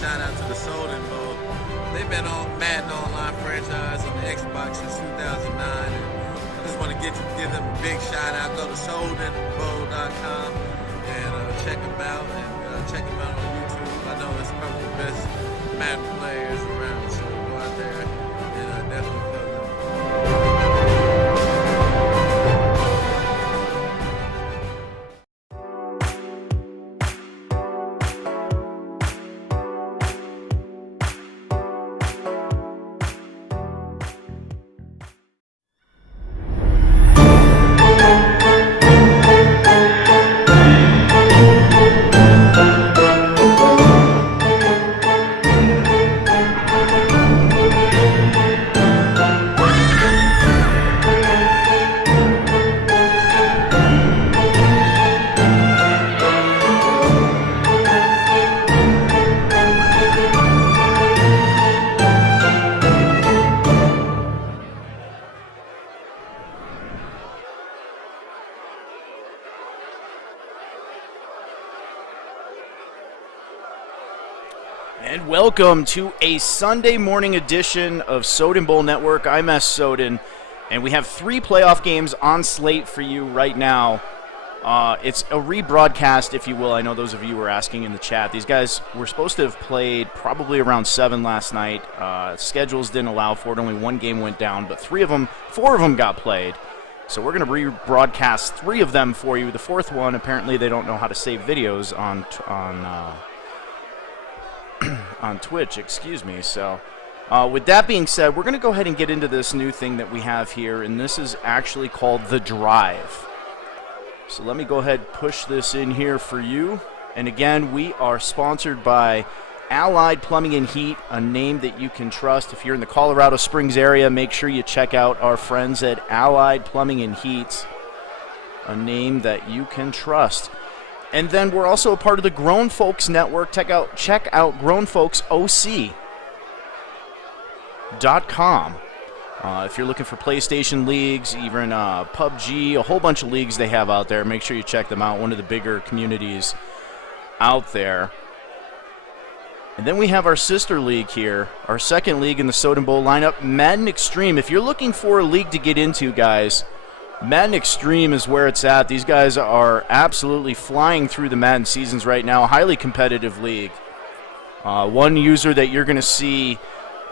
shout out to the Soden Bowl. They've been on Madden Online franchise on the Xbox since 2009. And I just want to give them a big shout out. Go to sodenbowl.com and check them out, and check them out on YouTube. I know it's probably the best Madden players around, so go out there and definitely plug them. And welcome to a Sunday morning edition of Soden Bowl Network. I'm S. Soden, and we have 3 playoff games on slate for you right now. It's a rebroadcast, if you will. I know those of you were asking in the chat. These guys were supposed to have played probably around 7 last night. Schedules didn't allow for it. Only one game went down, but 4 of them got played. So we're going to rebroadcast 3 of them for you. The 4th one, apparently they don't know how to save videos on Twitch, excuse me. So with that being said, we're going to go ahead and get into this new thing that we have here, and this is actually called The Drive. So let me go ahead and push this in here for you. And again, we are sponsored by Allied Plumbing and Heat, a name that you can trust. If you're in the Colorado Springs area, make sure you check out our friends at Allied Plumbing and Heat, a name that you can trust. And then we're also a part of the Grown Folks Network. Check out grownfolksoc.com. If you're looking for PlayStation leagues, even PUBG, a whole bunch of leagues they have out there, make sure you check them out. One of the bigger communities out there. And then we have our sister league here, our second league in the Soden Bowl lineup, Madden Extreme. If you're looking for a league to get into, guys, Madden Extreme is where it's at. These guys are absolutely flying through the Madden seasons right now. Highly competitive league. One user that you're going to see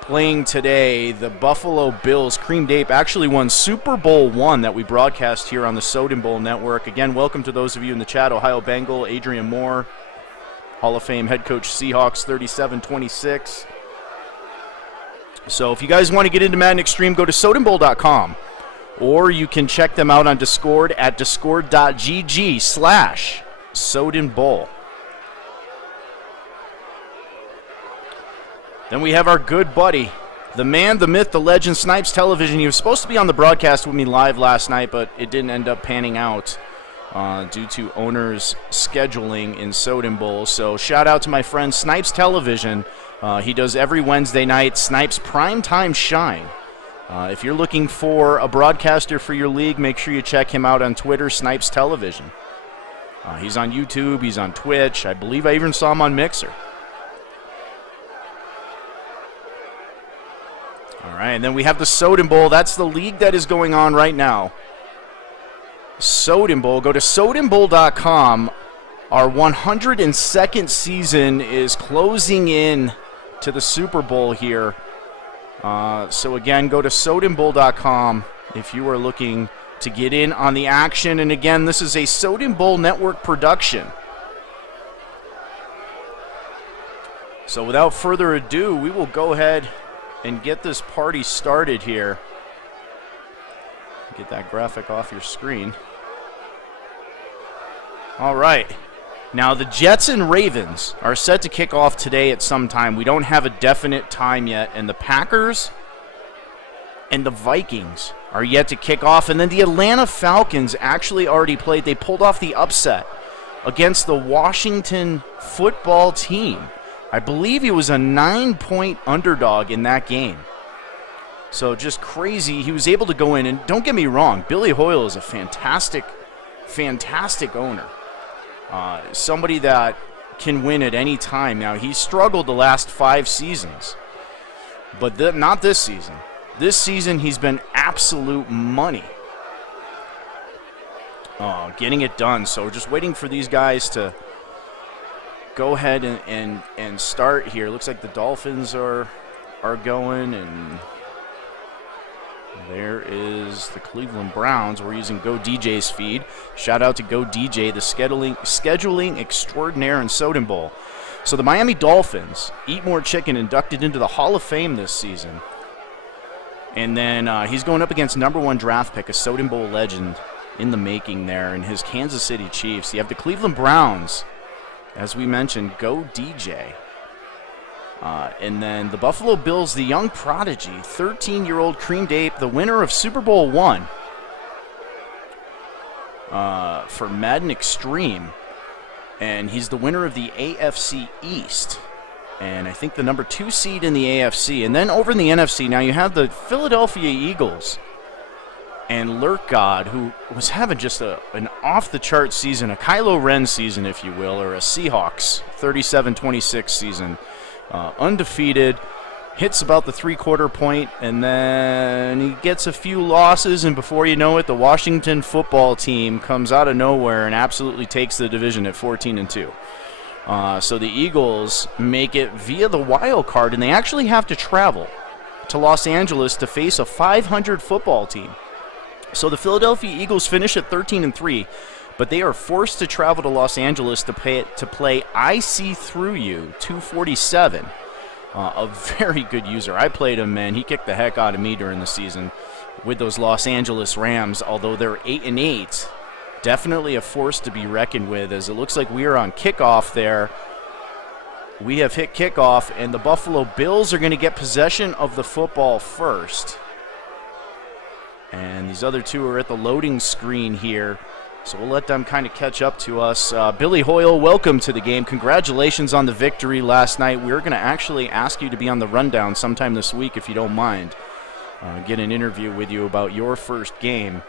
playing today, the Buffalo Bills, Creamed Ape, actually won Super Bowl I that we broadcast here on the Soden Bowl Network. Again, welcome to those of you in the chat. Ohio Bengal, Adrian Moore, Hall of Fame head coach, Seahawks, 37-26. So if you guys want to get into Madden Extreme, go to sodenbowl.com. Or you can check them out on Discord at discord.gg/SodenBowl. Then we have our good buddy, the man, the myth, the legend, Snipes Television. He was supposed to be on the broadcast with me live last night, but it didn't end up panning out due to owners' scheduling in Soden Bowl. So shout out to my friend Snipes Television. He does every Wednesday night, Snipes Primetime Shine. If you're looking for a broadcaster for your league, make sure you check him out on Twitter, Snipes Television. He's on YouTube, he's on Twitch. I believe I even saw him on Mixer. All right, and then we have the Soden Bowl. That's the league that is going on right now. Soden Bowl. Go to sodenbowl.com. Our 102nd season is closing in to the Super Bowl here. So again, go to sodenbowl.com if you are looking to get in on the action. And again, this is a Soden Bowl Network production. So without further ado, we will go ahead and get this party started here. Get that graphic off your screen. All right. Now, the Jets and Ravens are set to kick off today at some time. We don't have a definite time yet. And the Packers and the Vikings are yet to kick off. And then the Atlanta Falcons actually already played. They pulled off the upset against the Washington football team. I believe he was a 9-point underdog in that game. So just crazy. He was able to go in. And don't get me wrong, Billy Hoyle is a fantastic owner. Somebody that can win at any time. Now, he's struggled the last 5 seasons, but not this season. This season, he's been absolute money. Getting it done. So we're just waiting for these guys to go ahead and start here. Looks like the Dolphins are going, and there is the Cleveland Browns. We're using Go DJ's feed. Shout out to Go DJ, the scheduling extraordinaire in Soden Bowl. So the Miami Dolphins, Eat More Chicken, inducted into the Hall of Fame this season. And then he's going up against #1 draft pick, a Soden Bowl legend in the making there, and his Kansas City Chiefs. You have the Cleveland Browns, as we mentioned, Go DJ. And then the Buffalo Bills, the young prodigy, 13-year-old Creamed Ape, the winner of Super Bowl I for Madden Extreme. And he's the winner of the AFC East. And I think the #2 seed in the AFC. And then over in the NFC, now you have the Philadelphia Eagles and Lurk God, who was having just an off-the-chart season, a Kylo Ren season, if you will, or a Seahawks 37-26 season. Undefeated, hits about the 3/4 point, and then he gets a few losses, and before you know it, the Washington football team comes out of nowhere and absolutely takes the division at 14-2. So the Eagles make it via the wild card, and they actually have to travel to Los Angeles to face a 500 football team. So the Philadelphia Eagles finish at 13-3, but they are forced to travel to Los Angeles to play I See Through You 247. A very good user. I played him, man. He kicked the heck out of me during the season with those Los Angeles Rams, although they're 8-8. Definitely a force to be reckoned with, as it looks like we are on kickoff there. We have hit kickoff, and the Buffalo Bills are going to get possession of the football first. And these other two are at the loading screen here, so we'll let them kind of catch up to us. Billy Hoyle, welcome to the game. Congratulations on the victory last night. We're going to actually ask you to be on the rundown sometime this week, if you don't mind. Get an interview with you about your first game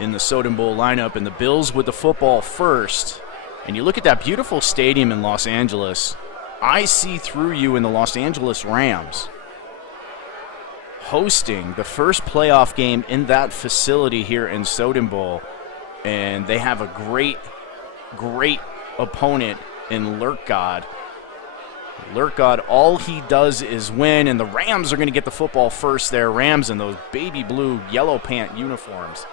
in the Soden Bowl lineup, and the Bills with the football first. And you look at that beautiful stadium in Los Angeles. I See Through You in the Los Angeles Rams, hosting the first playoff game in that facility here in Soden Bowl. And they have a great, great opponent in Lurk God. Lurk God, all he does is win, and the Rams are going to get the football first there. Rams in those baby blue yellow pant uniforms.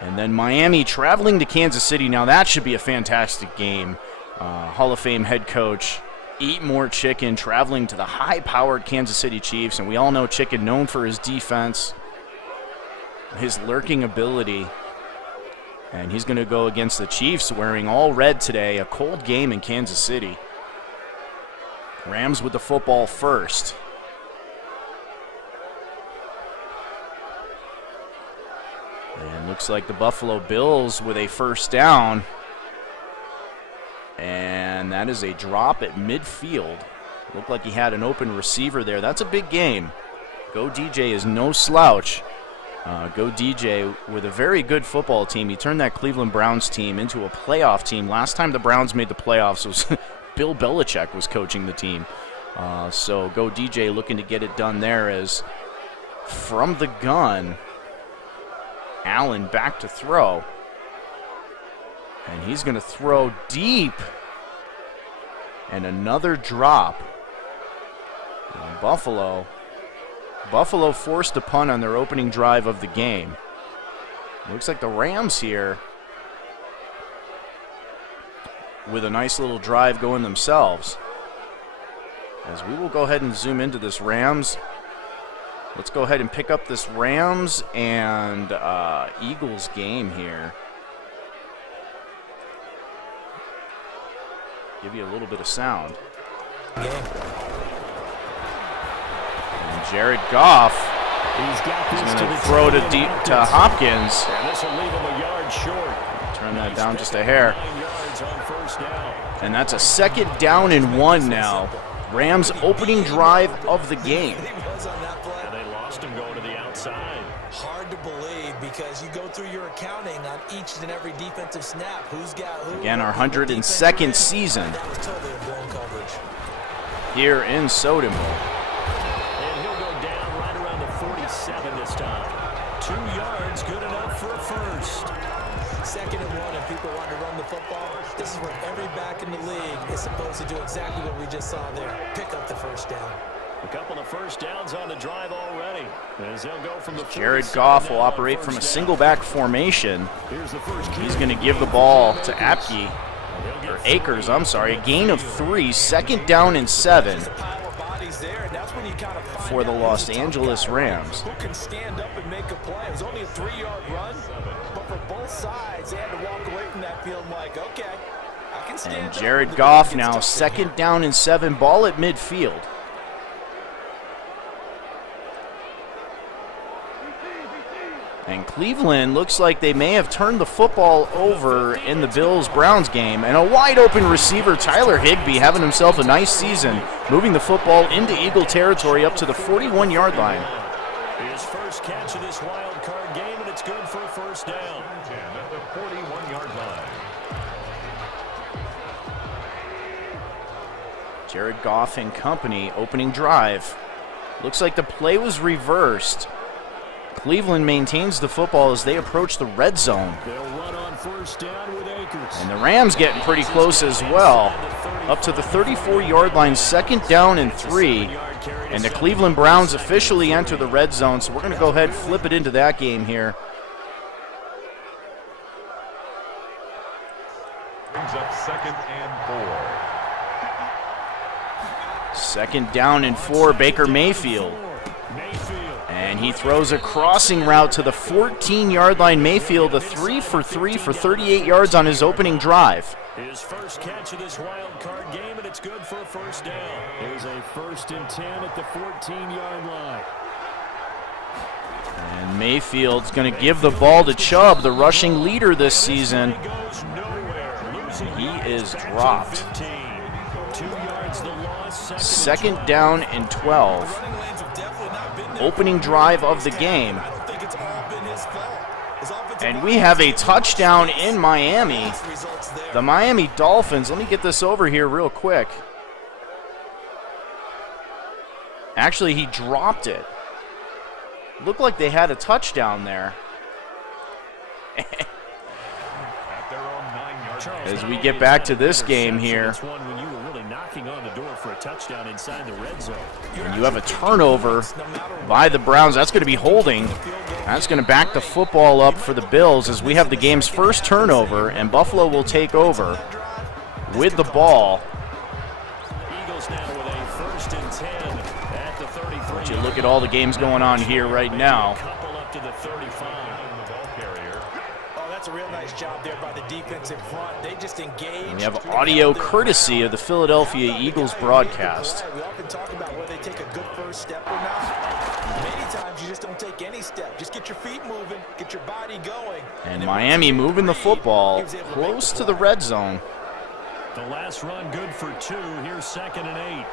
And then Miami traveling to Kansas City. Now that should be a fantastic game. Hall of Fame head coach Eat More Chicken traveling to the high-powered Kansas City Chiefs. And we all know Chicken known for his defense, his lurking ability. And he's going to go against the Chiefs wearing all red today. A cold game in Kansas City. Rams with the football first. And looks like the Buffalo Bills with a first down. And that is a drop at midfield. Looked like he had an open receiver there. That's a big game. Go DJ is no slouch. Go DJ with a very good football team. He turned that Cleveland Browns team into a playoff team. Last time the Browns made the playoffs was Bill Belichick was coaching the team. So Go DJ looking to get it done there, as from the gun, Allen back to throw. And he's going to throw deep. And another drop. And Buffalo forced a punt on their opening drive of the game. Looks like the Rams here with a nice little drive going themselves. As we will go ahead and zoom into this Rams. Let's go ahead and pick up this Rams and Eagles game here. Give you a little bit of sound. And Jared Goff is going to throw to deep to Hopkins. Turn that down just a hair. And that's a 2nd down and 1 now. Rams opening drive of the game. They lost him going to the outside. Hard to believe because you go through your accounting on each and every defensive snap. Who's got who? Again, our 102nd season That was totally a blown coverage. here in Soden. And he'll go down right around the 47 this time. 2 yards, good enough for a first. 2nd and 1, and people want to run the football. This is where every back in the league is supposed to do exactly what we just saw there. Pick up the first down. A couple of first downs on the drive already. As they'll go from the Jared Goff will operate from a single back formation. He's going to give the ball to Apke, or Akers, I'm sorry. A gain of 3, 2nd down and 7 for the Los Angeles Rams. Who can stand up and make a play? It was only a 3-yard run, but for both sides, they had to walk away from that field like, okay, I can stand And up. Jared Goff now 2nd down and 7, ball at midfield. And Cleveland looks like they may have turned the football over in the Bills-Browns game. And a wide-open receiver, Tyler Higbee, having himself a nice season, moving the football into Eagle territory up to the 41-yard line. His first catch of this wild card game, and it's good for a first down. At the 41-yard line. Jared Goff and company, opening drive. Looks like the play was reversed. Cleveland maintains the football as they approach the red zone. They'll run on first down with Akers. And the Rams getting pretty close as well. Up to the 34-yard line, 2nd down and 3. And the Cleveland Browns officially enter the red zone, so we're going to go ahead and flip it into that game here. Brings up 2nd and 4. 2nd down and 4, Baker Mayfield. And he throws a crossing route to the 14-yard line. Mayfield, a 3 for 3 for 38 yards on his opening drive. His first catch of this wild card game, and it's good for a first down. There's a 1st and 10 at the 14-yard line. And Mayfield's going to give the ball to Chubb, the rushing leader this season. He is dropped. 2 yards the loss. 2nd down and 12. Opening drive of the game. And we have a touchdown in Miami. The Miami Dolphins, let me get this over here real quick. Actually, he dropped it. Looked like they had a touchdown there. As we get back to this game here. And you have a turnover by the Browns. That's going to be holding. That's going to back the football up for the Bills as we have the game's first turnover, and Buffalo will take over with the ball. Eagles now with a 1st and 10 at the 33. But you look at all the games going on here right now. Couple up to the 35. Oh, that's a real nice job there by the defensive front. They just engaged. And we have audio courtesy of the Philadelphia Eagles broadcast. We often talk about whether they take a good first step or not. Many times you just don't take any step. Just get your feet moving, get your body going. And Miami moving the football close to the red zone. The last run good for 2. Here's 2nd and 8.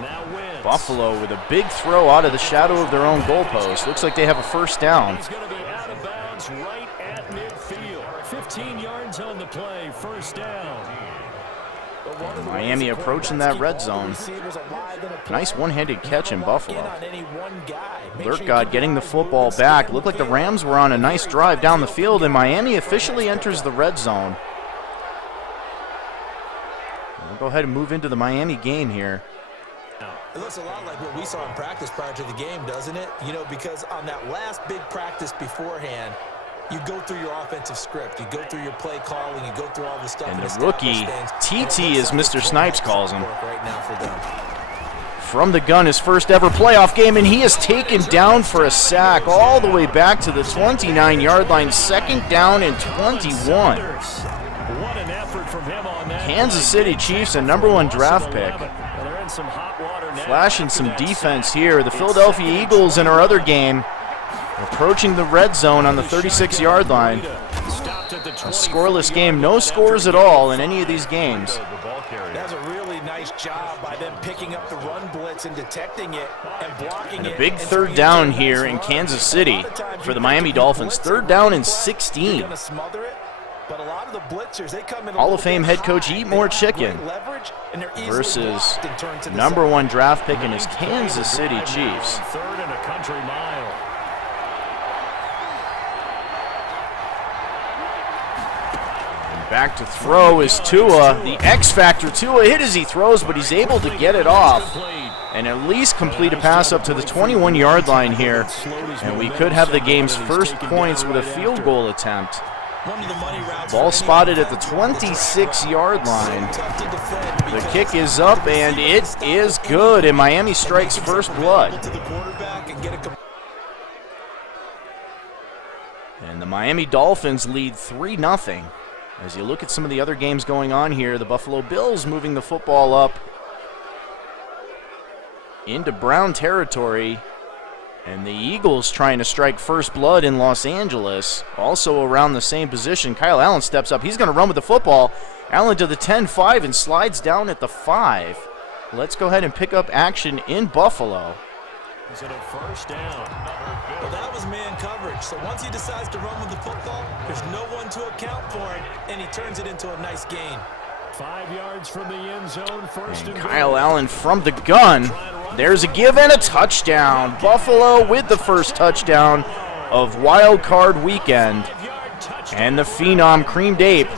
Now wins. Buffalo with a big throw out of the shadow of their own goalpost. Looks like they have a first down. He's going to be out of bounds right at midfield. 15 yards on the play. First down. Miami approaching that red zone. Nice one-handed catch in Buffalo. Alert God getting the football back. Looked like the Rams were on a nice drive down the field, and Miami officially enters the red zone. We'll go ahead and move into the Miami game here. It looks a lot like what we saw in practice prior to the game, doesn't it? You know, because on that last big practice beforehand, you go through your offensive script, you go through your play calling, you go through all the stuff. And the rookie, TT, as Mr. Snipes calls him. Right now for them. From the gun, his first ever playoff game, and he is taken down for a sack all the way back to the 29-yard line. 2nd down and 21. What an effort from him on that. Kansas City Chiefs, a #1 draft pick. They're in some hot water now. Flashing some defense here. The Philadelphia Eagles in our other game approaching the red zone on the 36-yard line. A scoreless game. No scores at all in any of these games. That's a really nice nice job by them picking up the run blitz and detecting it and blocking it. And a big third down here in Kansas City for the Miami Dolphins. 3rd down and 16. Hall of Fame head coach Eatmore Chicken versus #1 draft pick in his Kansas City Chiefs. 3rd and a country mile. And back to throw is Tua. The X-Factor Tua hit as he throws, but he's able to get it off and at least complete a pass up to the 21-yard line here. And we could have the game's first points with a field goal attempt. Ball spotted at the 26-yard line. The kick is up, and it is good, and Miami strikes first blood. And the Miami Dolphins lead 3-0. As you look at some of the other games going on here, the Buffalo Bills moving the football up into Brown territory. And the Eagles trying to strike first blood in Los Angeles. Also around the same position. Kyle Allen steps up. He's going to run with the football. Allen to the 10-5 and slides down at the 5. Let's go ahead and pick up action in Buffalo. Is it a first down? Well, that was man coverage. So once he decides to run with the football, there's no one to account for him, and he turns it into a nice gain. 5 yards from the end zone. First and Kyle Allen from the gun. There's a give and a touchdown. Buffalo with the first touchdown of Wild Card Weekend. And the Phenom Creamed Ape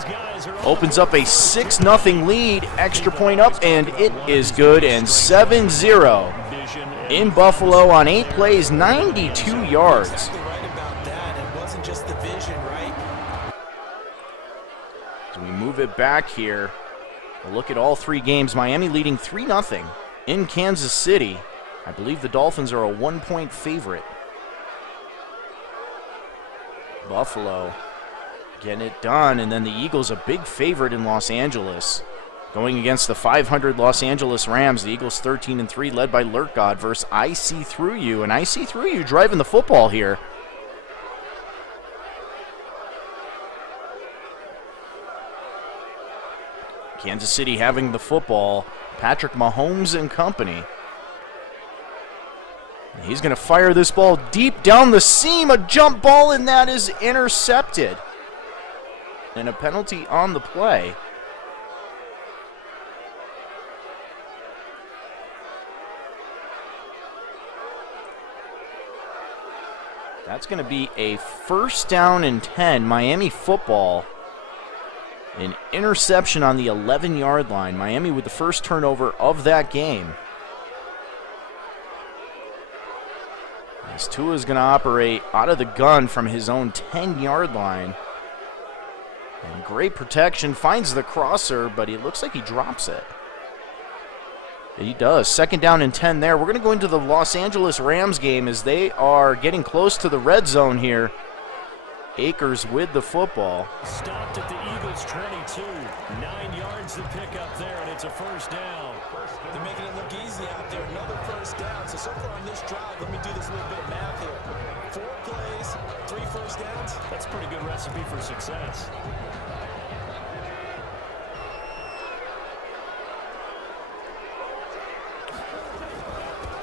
opens up a 6-0 lead. Extra point up, and it is good. And 7-0 in Buffalo on 8 plays, 92 yards. So we move it back here. We'll look at all 3 games. Miami leading 3-0 in Kansas City. I believe the Dolphins are a 1-point favorite. Buffalo getting it done, and then the Eagles a big favorite in Los Angeles. Going against the 500 Los Angeles Rams, the Eagles 13-3, led by Lurkgod versus I See Through You, and I See Through You driving the football here. Kansas City having the football. Patrick Mahomes and company. He's going to fire this ball deep down the seam. A jump ball, and that is intercepted. And a penalty on the play. That's going to be a 1st down and 10. Miami football. An interception on the 11-yard line. Miami with the first turnover of that game. As Tua is going to operate out of the gun from his own 10-yard line. And great protection. Finds the crosser, but he looks like he drops it. He does. 2nd down and 10 there. We're going to go into the Los Angeles Rams game as they are getting close to the red zone here. Akers with the football. Stopped at the Eagles 22. 9 yards to pick up there, and it's a 1st down. They're making it look easy out there. Another 1st down. So far on this drive, let me do this little bit of math here. 4 plays, 3 1st downs. That's a pretty good recipe for success.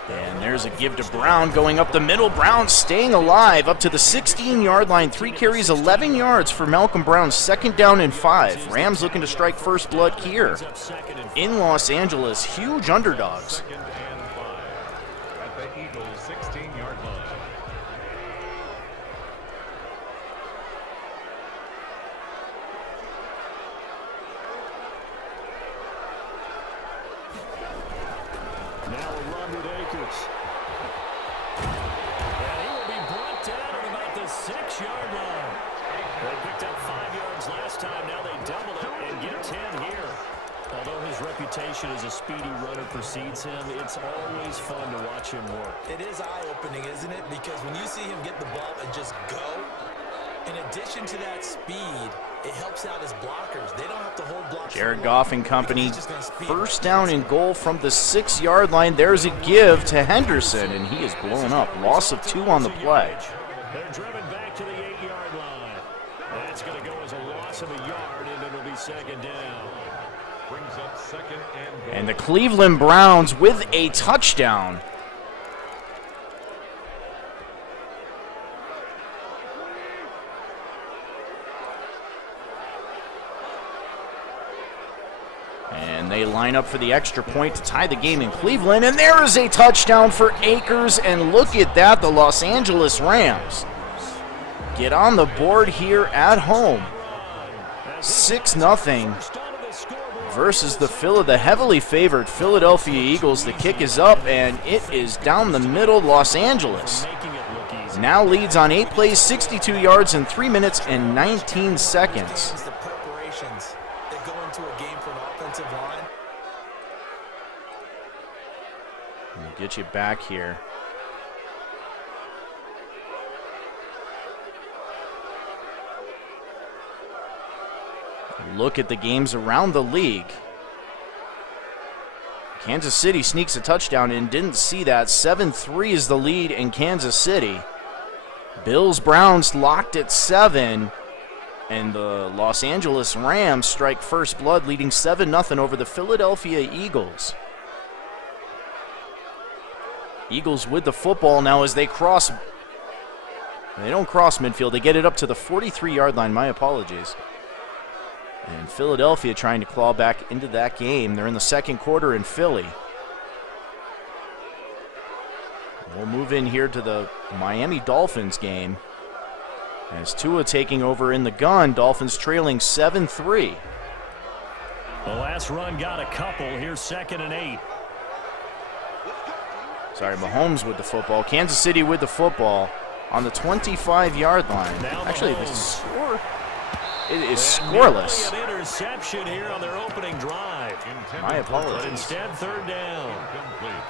And there's a give to Brown going up the middle. Brown staying alive up to the 16-yard line. 3 carries, 11 yards for Malcolm Brown. 2nd down and 5. Rams looking to strike first blood here in Los Angeles. Huge underdogs. 2nd and 5 at the Eagles' 16-yard line. Now a run with Akers. And he will be brought down at about the 6-yard line. They picked up 5 yards last time. Now they double it and get 10 here. Although his reputation as a speedy runner precedes him, it's always fun to watch him work. It is eye-opening, isn't it? Because when you see him get the ball and just go, in addition to that speed, it helps out his blockers. They don't have to hold blocks. Jared Goff and company. 1st down and goal from the 6-yard line. There's a give to Henderson, and he is blown up. Loss of 2 on the play. They're driven back to the 8-yard line. That's going to go as a loss of a yard, and it'll be 2nd down. Brings up 2nd and goal. And the Cleveland Browns with a touchdown. And they line up for the extra point to tie the game in Cleveland. And there is a touchdown for Akers. And look at that, the Los Angeles Rams get on the board here at home. 6-0 versus the heavily favored Philadelphia Eagles. The kick is up, and it is down the middle. Los Angeles now leads on 8 plays, 62 yards in 3 minutes and 19 seconds. The preparations that go into a game for an offensive line. We'll get you back here. Look at the games around the league. Kansas City sneaks a touchdown in. Didn't see that. 7-3 is the lead in Kansas City. Bills-Browns locked at 7. And the Los Angeles Rams strike first blood, leading 7-0 over the Philadelphia Eagles. Eagles with the football now as they cross. They don't cross midfield. They get it up to the 43-yard line. My apologies. And Philadelphia trying to claw back into that game. They're in the second quarter in Philly. We'll move in here to the Miami Dolphins game. As Tua taking over in the gun, Dolphins trailing 7-3. The last run got a couple. Here's 2nd and 8. Sorry, Mahomes with the football. Kansas City with the football on the 25-yard line. Actually, the score... It is scoreless. An interception here on their opening drive. My apologies. But instead, 3rd down. Incomplete.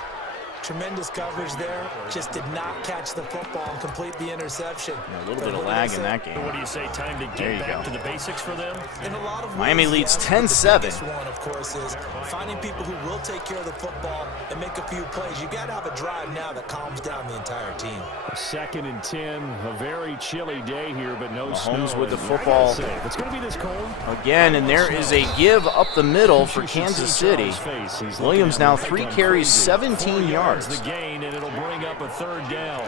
Tremendous coverage there. Just did not catch the football and complete the interception. A little bit of lag in that game. What do you say? Time to get back to the basics for them? In a lot of Miami ways, leads yes, 10-7. The biggest one, of course, is finding people who will take care of the football and make a few plays. You got to have a drive now that calms down the entire team. 2nd and 10. A very chilly day here, but no Mahomes snow. with the football. It's going to be this cold. Again, and there is a give up the middle for Kansas City. Williams now 3 carries, 17 yards. The gain, and it'll bring up a 3rd down.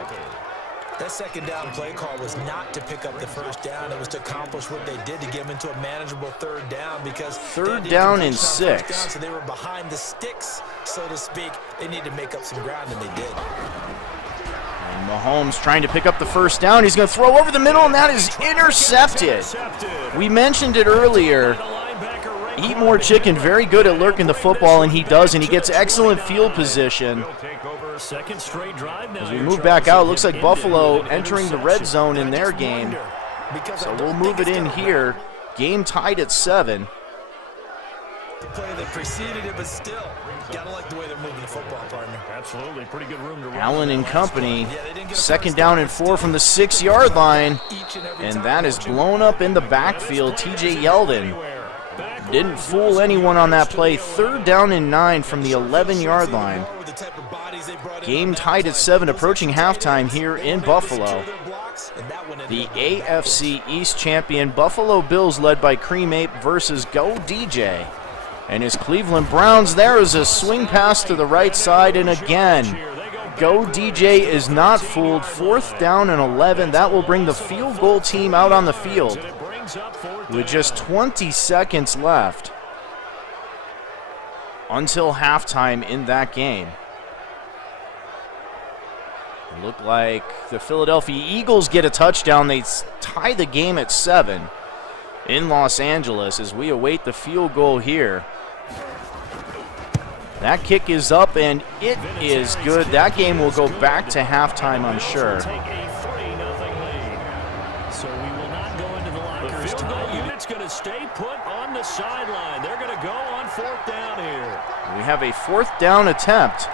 That 2nd down play call was not to pick up the 1st down. It was to accomplish what they did to get them into a manageable 3rd down because 3rd down and 6. so they were behind the sticks, so to speak. They needed to make up some ground, and they did. And Mahomes trying to pick up the 1st down. He's going to throw over the middle, and that is intercepted. We mentioned it earlier. Eat more chicken, very good at lurking the football, and he does, and he gets excellent field position. Second straight drive now. As we move back out, it looks like Buffalo entering the red zone in their game. So we'll move it in here. Game tied at 7. The play that preceded it, but still, gotta like the way they're moving the football, partner. Absolutely, pretty good room to run. Allen and company. 2nd down and 4 from the 6-yard line. And that is blown up in the backfield. TJ Yeldon didn't fool anyone on that play. 3rd down and 9 from the 11-yard line. Game tied at 7, approaching halftime here in Buffalo. The AFC East champion Buffalo Bills led by Cream Ape versus Go DJ. And his Cleveland Browns, there is a swing pass to the right side, and again, Go DJ is not fooled. 4th down and 11. That will bring the field goal team out on the field with just 20 seconds left until halftime in that game. It looked like the Philadelphia Eagles get a touchdown. They tie the game at 7 in Los Angeles as we await the field goal here. That kick is up, and it is good. That game will go back to halftime, I'm sure. So we will not go into the lockers. The field goal unit's going to stay put on the sideline. They're going to go on 4th down here. We have a 4th down attempt.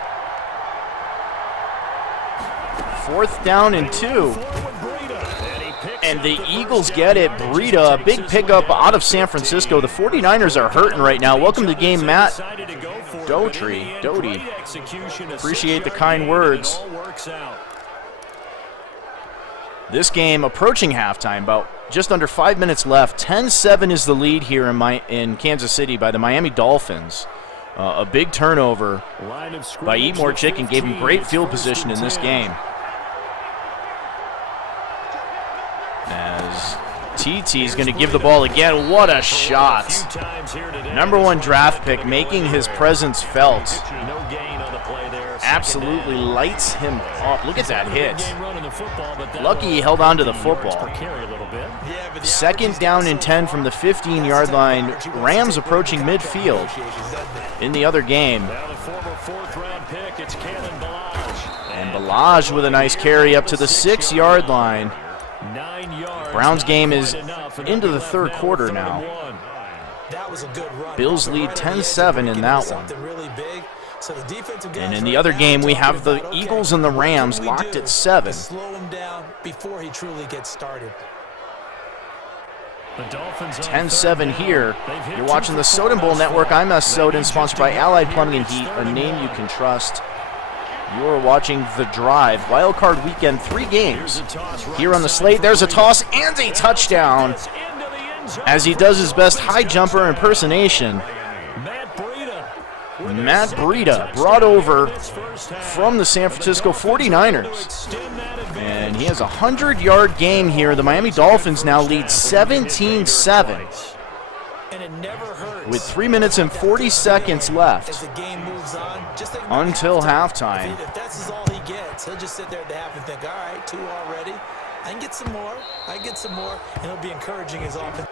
4th down and 2. And the Eagles get it. Breida, a big pickup out of San Francisco. The 49ers are hurting right now. Welcome to the game, Matt Doty. Appreciate the kind words. This game approaching halftime, about just under 5 minutes left. 10-7 is the lead here in Kansas City by the Miami Dolphins. A big turnover by Eat More Chicken gave him great field position in this game. As TT is going to give the ball again. What a shot. #1 draft pick making his presence felt. Absolutely lights him up. Look at that hit. Lucky he held on to the football. 2nd down and 10 from the 15-yard line. Rams approaching midfield in the other game. And Balaj with a nice carry up to the 6-yard line. Browns game is into the 3rd quarter now. Bills lead 10-7 in that one. And in the other game, we have the Eagles and the Rams locked at 7. Slow him down before he truly gets started. 10-7 here. You're watching the Soden Bowl Network. I'm Soden, sponsored by Allied Plumbing and Heat, a name you can trust. You are watching The Drive. Wildcard Weekend, 3 games. Here on the slate, there's a toss and a touchdown as he does his best high jumper impersonation. Matt Breida brought over from the San Francisco 49ers. And he has a 100-yard game here. The Miami Dolphins now lead 17-7 with 3 minutes and 40 seconds left until halftime. If that's all he gets, he'll just sit there at the half and think, all right, 2 already. I can get some more. And he'll be encouraging his offense.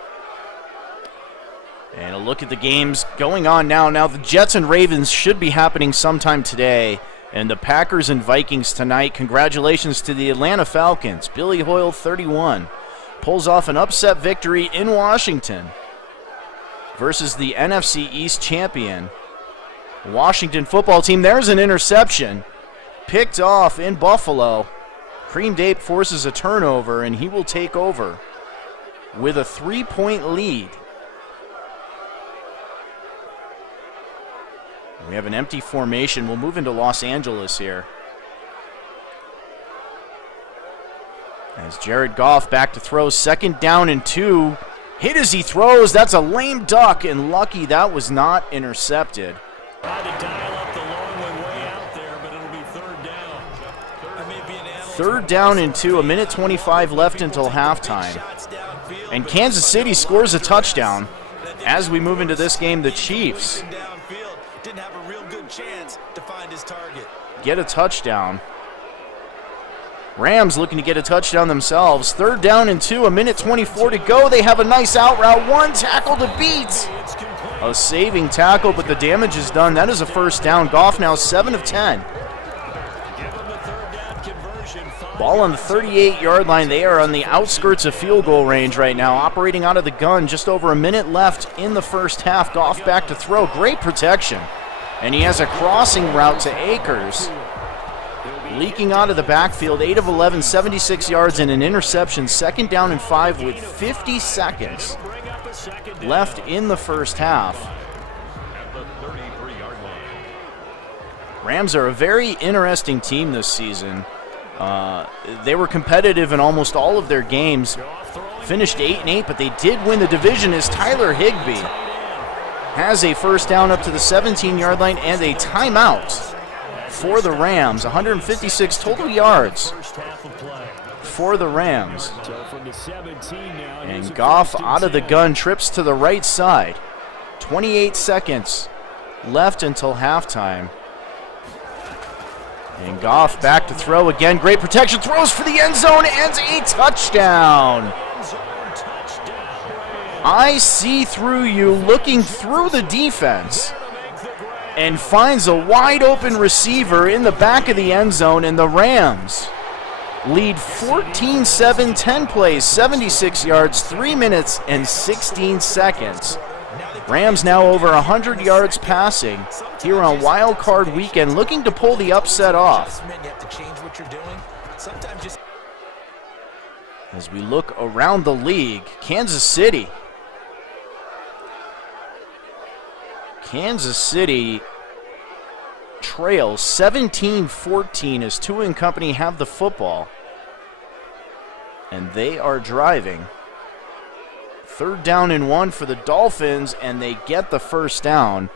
And a look at the games going on now. Now the Jets and Ravens should be happening sometime today. And the Packers and Vikings tonight. Congratulations to the Atlanta Falcons. Billy Hoyle, 31, pulls off an upset victory in Washington versus the NFC East champion Washington football team. There's an interception picked off in Buffalo. Cream Dape forces a turnover, and he will take over with a 3-point lead. We have an empty formation. We'll move into Los Angeles here. As Jared Goff back to throw, 2nd down and 2. Hit as he throws. That's a lame duck, and lucky that was not intercepted. Tried to dial up the long one way out there, but it'll be 3rd down. 3rd down and 2. 1:25 left until halftime. And Kansas City scores a touchdown. As we move into this game, the Chiefs didn't have a real good chance to find his target. Get a touchdown. Rams looking to get a touchdown themselves. 3rd down and 2, 1:24 to go. They have a nice out route. 1 tackle to beat. A saving tackle, but the damage is done. That is a 1st down. Goff now 7 of 10. Ball on the 38-yard line. They are on the outskirts of field goal range right now, operating out of the gun. Just over a minute left in the first half. Goff back to throw. Great protection. And he has a crossing route to Akers. Leaking out of the backfield. 8 of 11, 76 yards and an interception. 2nd down and 5 with 50 seconds left in the first half. Rams are a very interesting team this season. They were competitive in almost all of their games. Finished 8-8, but they did win the division as Tyler Higbee has a 1st down up to the 17-yard line and a timeout for the Rams. 156 total yards for the Rams. And Goff out of the gun, trips to the right side. 28 seconds left until halftime. And Goff back to throw again. Great protection. Throws for the end zone and a touchdown. I see through you, looking through the defense, and finds a wide open receiver in the back of the end zone, and the Rams lead 14-7, 10 plays, 76 yards, 3 minutes and 16 seconds. Rams now over 100 yards passing here on Wild Card Weekend, looking to pull the upset off. As we look around the league, Kansas City trails 17-14 as Tua and company have the football. and they are driving. 3rd down and 1 for the Dolphins, and they get the first down.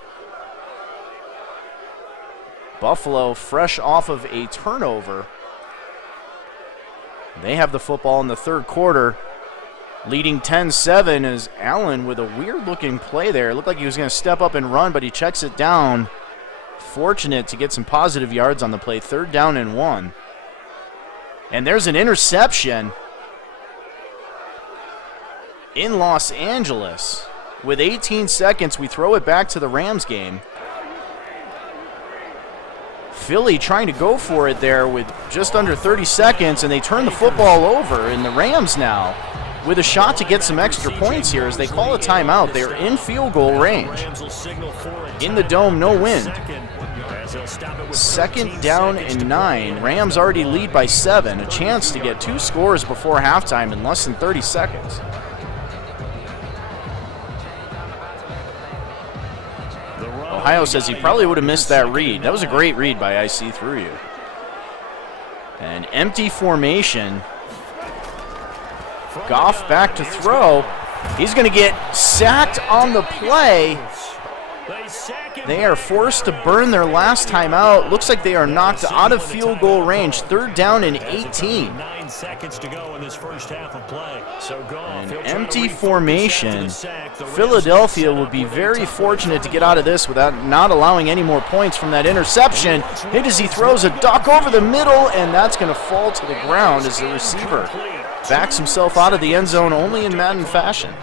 Buffalo fresh off of a turnover. They have the football in the 3rd quarter, leading 10-7 as Allen with a weird-looking play there. It looked like he was going to step up and run, but he checks it down. Fortunate to get some positive yards on the play. 3rd down and 1. And there's an interception in Los Angeles. With 18 seconds, we throw it back to the Rams game. Philly trying to go for it there with just under 30 seconds, and they turn the football over, and the Rams now with a shot to get some extra points here as they call a timeout. They're in field goal range. In the dome, no wind. 2nd down and 9. Rams already lead by 7. A chance to get 2 scores before halftime in less than 30 seconds. Ohio says he probably would have missed that read. That was a great read by I See Through You. An empty formation. Goff back to throw. He's going to get sacked on the play. They are forced to burn their last timeout. Looks like they are knocked out of field goal range. 3rd down and 18. 9 seconds to go in this first half of play. So An empty formation. Philadelphia will be very fortunate to get out of this without not allowing any more points from that interception. Hit as he throws a duck over the middle, and that's going to fall to the ground as the receiver backs himself out of the end zone only in Madden fashion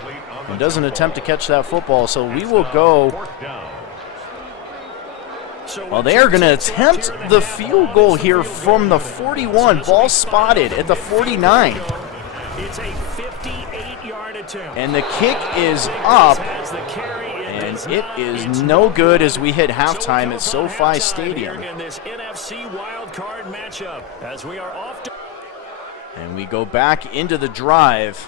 and doesn't attempt to catch that football. So we will go. Well, they are going to attempt the field goal here from the 41. Ball spotted at the 49. It's a 58-yard attempt. And the kick is up, and it is no good as we hit halftime at SoFi Stadium. In this NFC wild card matchup, as we are off to And we go back into the drive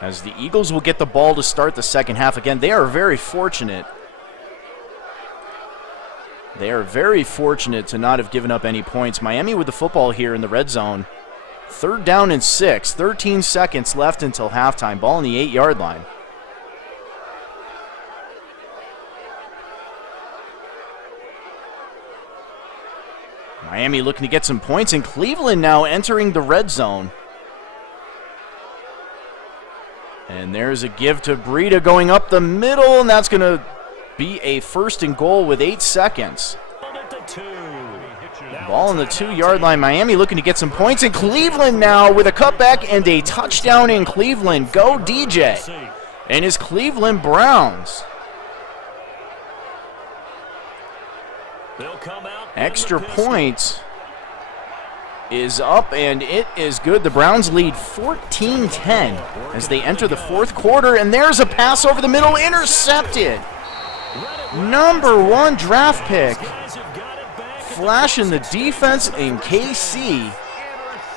as the Eagles will get the ball to start the second half. Again, they are very fortunate. They are very fortunate to not have given up any points. Miami with the football here in the red zone. 3rd down and 6. 13 seconds left until halftime. Ball on the 8-yard line. Miami looking to get some points, and Cleveland now entering the red zone. And there's a give to Breida going up the middle, and that's going to be a 1st and goal with 8 seconds. Ball on the 2-yard line. Miami looking to get some points, and Cleveland now with a cutback and a touchdown in Cleveland. Go DJ and his Cleveland Browns. Extra point is up, and it is good. The Browns lead 14-10 as they enter the 4th quarter, and there's a pass over the middle, intercepted. Number 1 draft pick, flashing the defense in KC,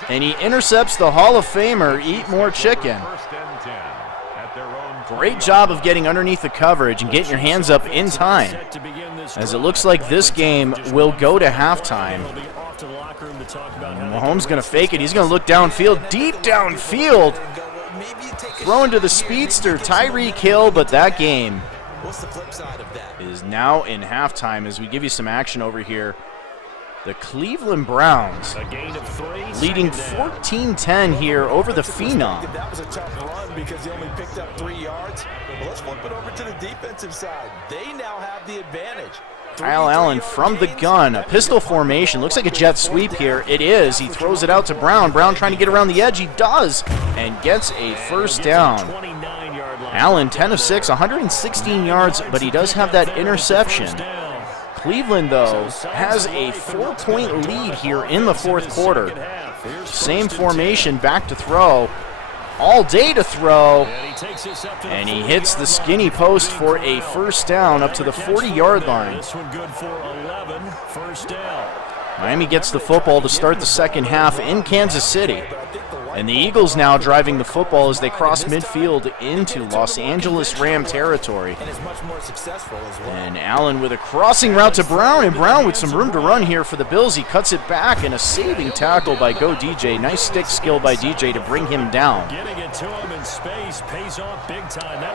and he intercepts the Hall of Famer, Eat More Chicken. Great job of getting underneath the coverage and getting your hands up in time, as it looks like this game will go to halftime. Mahomes going to fake it. He's going to look downfield, deep downfield, throwing to the speedster, Tyreek Hill, but that game is now in halftime as we give you some action over here. The Cleveland Browns leading 14-10 here over the Phenom. That was a tough run because he only picked up 3 yards. Well, let's flip it over to the defensive side. They now have the advantage. Kyle Allen from the gun, a pistol formation. Looks like a jet sweep here. It is. He throws it out to Brown. Brown trying to get around the edge. He does, and gets a 1st down. Allen, 10 of 6, 116 yards, but he does have that interception. Cleveland, though, has a 4-point lead here in the 4th quarter. Same formation, back to throw. All day to throw, and he hits the skinny post for a 1st down up to the 40-yard line. This one good for 11, 1st down. Miami gets the football to start the second half in Kansas City. And the Eagles now driving the football as they cross midfield into Los Angeles Ram territory. And Allen with a crossing route to Brown, and Brown with some room to run here for the Bills. He cuts it back, and a saving tackle by Go DJ. Nice stick skill by DJ to bring him down.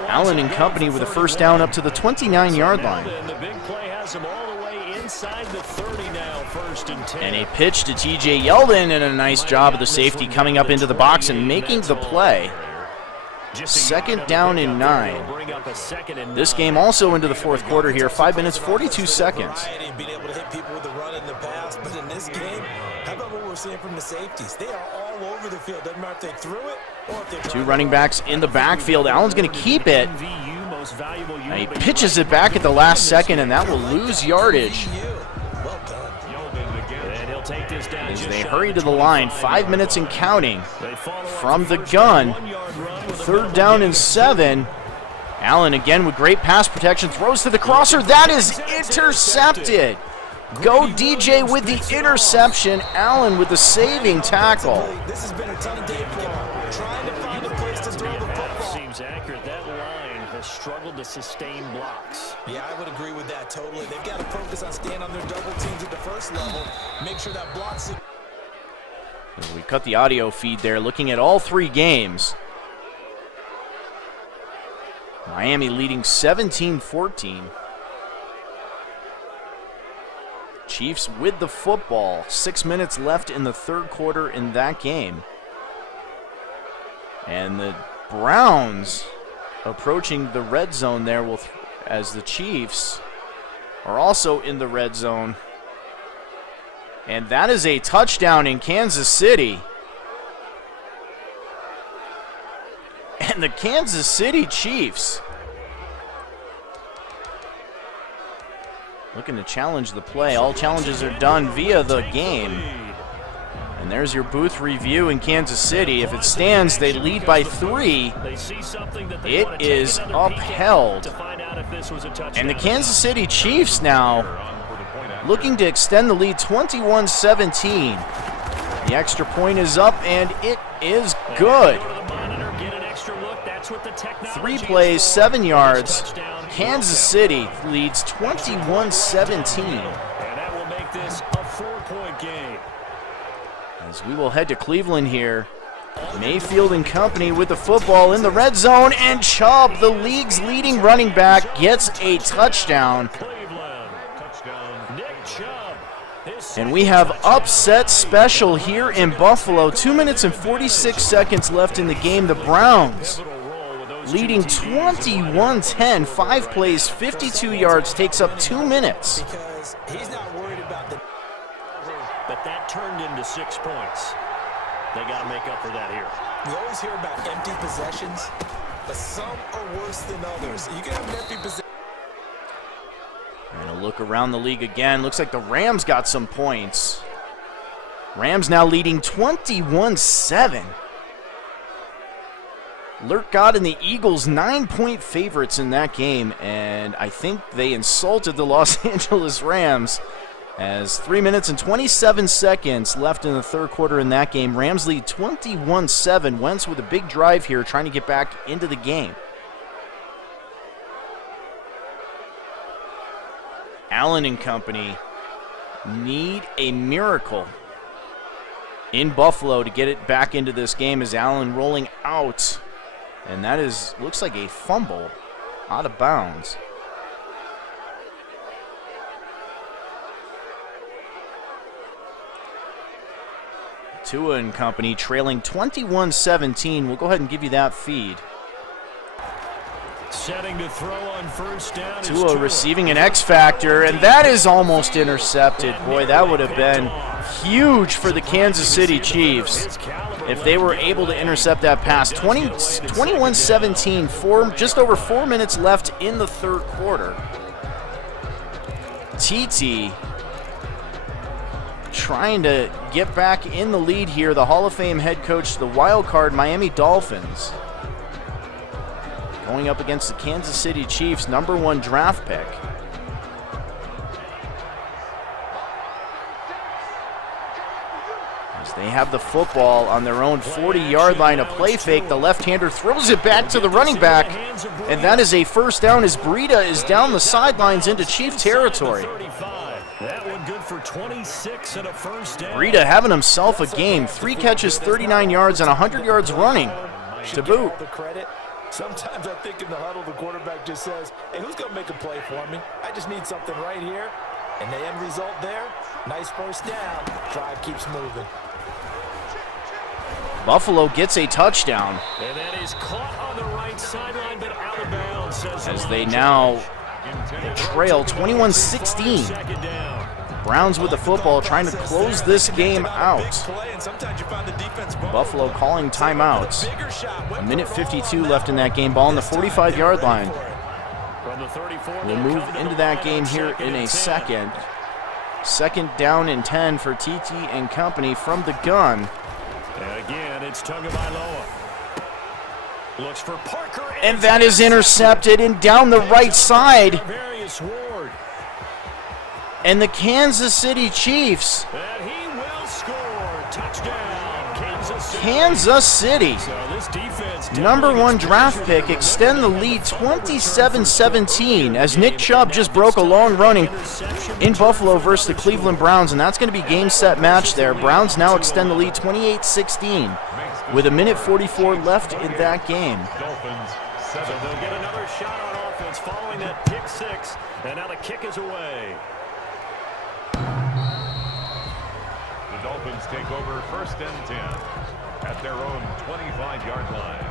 Allen and company with a first down up to the 29-yard line. Inside the 30 now, 1st and 10. And a pitch to TJ Yeldon, and a nice job of the safety coming up into the box and making the play. Second down and 9. This game also into the fourth quarter here, 5 minutes, 42 seconds. Been able to hit people with the run in the past, but in this game, how about what we're seeing from the safeties? They are all over the field. Doesn't matter if they threw it or if they're two running backs in the backfield. Allen's going to keep it. And he pitches it back at the last second, and that will lose yardage. As they hurry to the line, 5 minutes and counting from the gun. Third down and 7. Allen again with great pass protection, throws to the crosser. That is intercepted. Go DJ with the interception. Allen with the saving tackle. This has been a ton of day for them. Trying to find a place to throw the football. Seems accurate. That line has struggled to sustain blocks. Yeah, I would agree with that totally. They've got to focus on staying on their double teams at the first level. Make sure that blocks. We cut the audio feed there, looking at all three games. Miami leading 17-14. Chiefs with the football. 6 minutes left in the third quarter in that game. And the Browns approaching the red zone there as the Chiefs are also in the red zone. And that is a touchdown in Kansas City. And the Kansas City Chiefs looking to challenge the play. All challenges are done via the game. And there's your booth review in Kansas City. If it stands, they lead by 3. It is upheld. And the Kansas City Chiefs now looking to extend the lead 21-17. The extra point is up, and it is good. 3 plays, 7 yards. Kansas City leads 21-17. And that will make this a 4-point game. As we will head to Cleveland here. Mayfield and company with the football in the red zone, and Chubb, the league's leading running back, gets a touchdown. And we have upset special here in Buffalo. 2 minutes and 46 seconds left in the game. The Browns leading 21-10. 5 plays, 52 yards, takes up 2 minutes. Because he's not worried about the... But that turned into 6 points. They got to make up for that here. We always hear about empty possessions, but some are worse than others. You can have an empty possession. And a look around the league again. Looks like the Rams got some points. Rams now leading 21-7. Lurk God and the Eagles 9-point favorites in that game, and I think they insulted the Los Angeles Rams as 3 minutes and 27 seconds left in the third quarter in that game. Rams lead 21-7. Wentz with a big drive here, trying to get back into the game. Allen and company need a miracle in Buffalo to get it back into this game, as Allen rolling out. And that looks like a fumble out of bounds. Tua and company trailing 21-17. We'll go ahead and give you that feed. Setting to throw on first down. Tua receiving an X Factor, and that is almost intercepted. Boy, that would have been huge for the Kansas City Chiefs if they were able to intercept that pass. 21-17, just over 4 minutes left in the third quarter. TT trying to get back in the lead here. The Hall of Fame head coach, the wild card Miami Dolphins, going up against the Kansas City Chiefs, #1 draft pick. They have the football on their own 40-yard line. A play fake. The left-hander throws it back to the running back, and that is a first down as Breida is down the sidelines into Chief territory. That one good for 26 and a first down. Breida having himself a game. 3 catches, 39 yards, and 100 yards running to boot. The credit. Sometimes I think in the huddle, the quarterback just says, hey, who's going to make a play for me? I just need something right here. And the end result there, nice first down. Drive keeps moving. Buffalo gets a touchdown. And that is caught on the right sideline, but out of bounds. As they now trail 21-16. Browns with the football trying to close this game out. Buffalo calling timeouts. 1:52 left in that game. Ball on the 45-yard line. We'll move into that game here in a second. 2nd down and 10 for TT and company from the gun. And again, it's Tagovailoa. Looks for Parker. And that is intercepted and down the right side. And the Kansas City Chiefs. And he will score. Touchdown, Kansas City. Number 1 draft pick extend the lead 27-17 as Nick Chubb just broke a long running in Buffalo versus the Cleveland Browns, and that's going to be game, set, match there. Browns now extend the lead 28-16 with 1:44 left in that game. So they'll get another shot on offense following that pick 6, and now the kick is away. The Dolphins take over 1st and 10 at their own 25-yard line.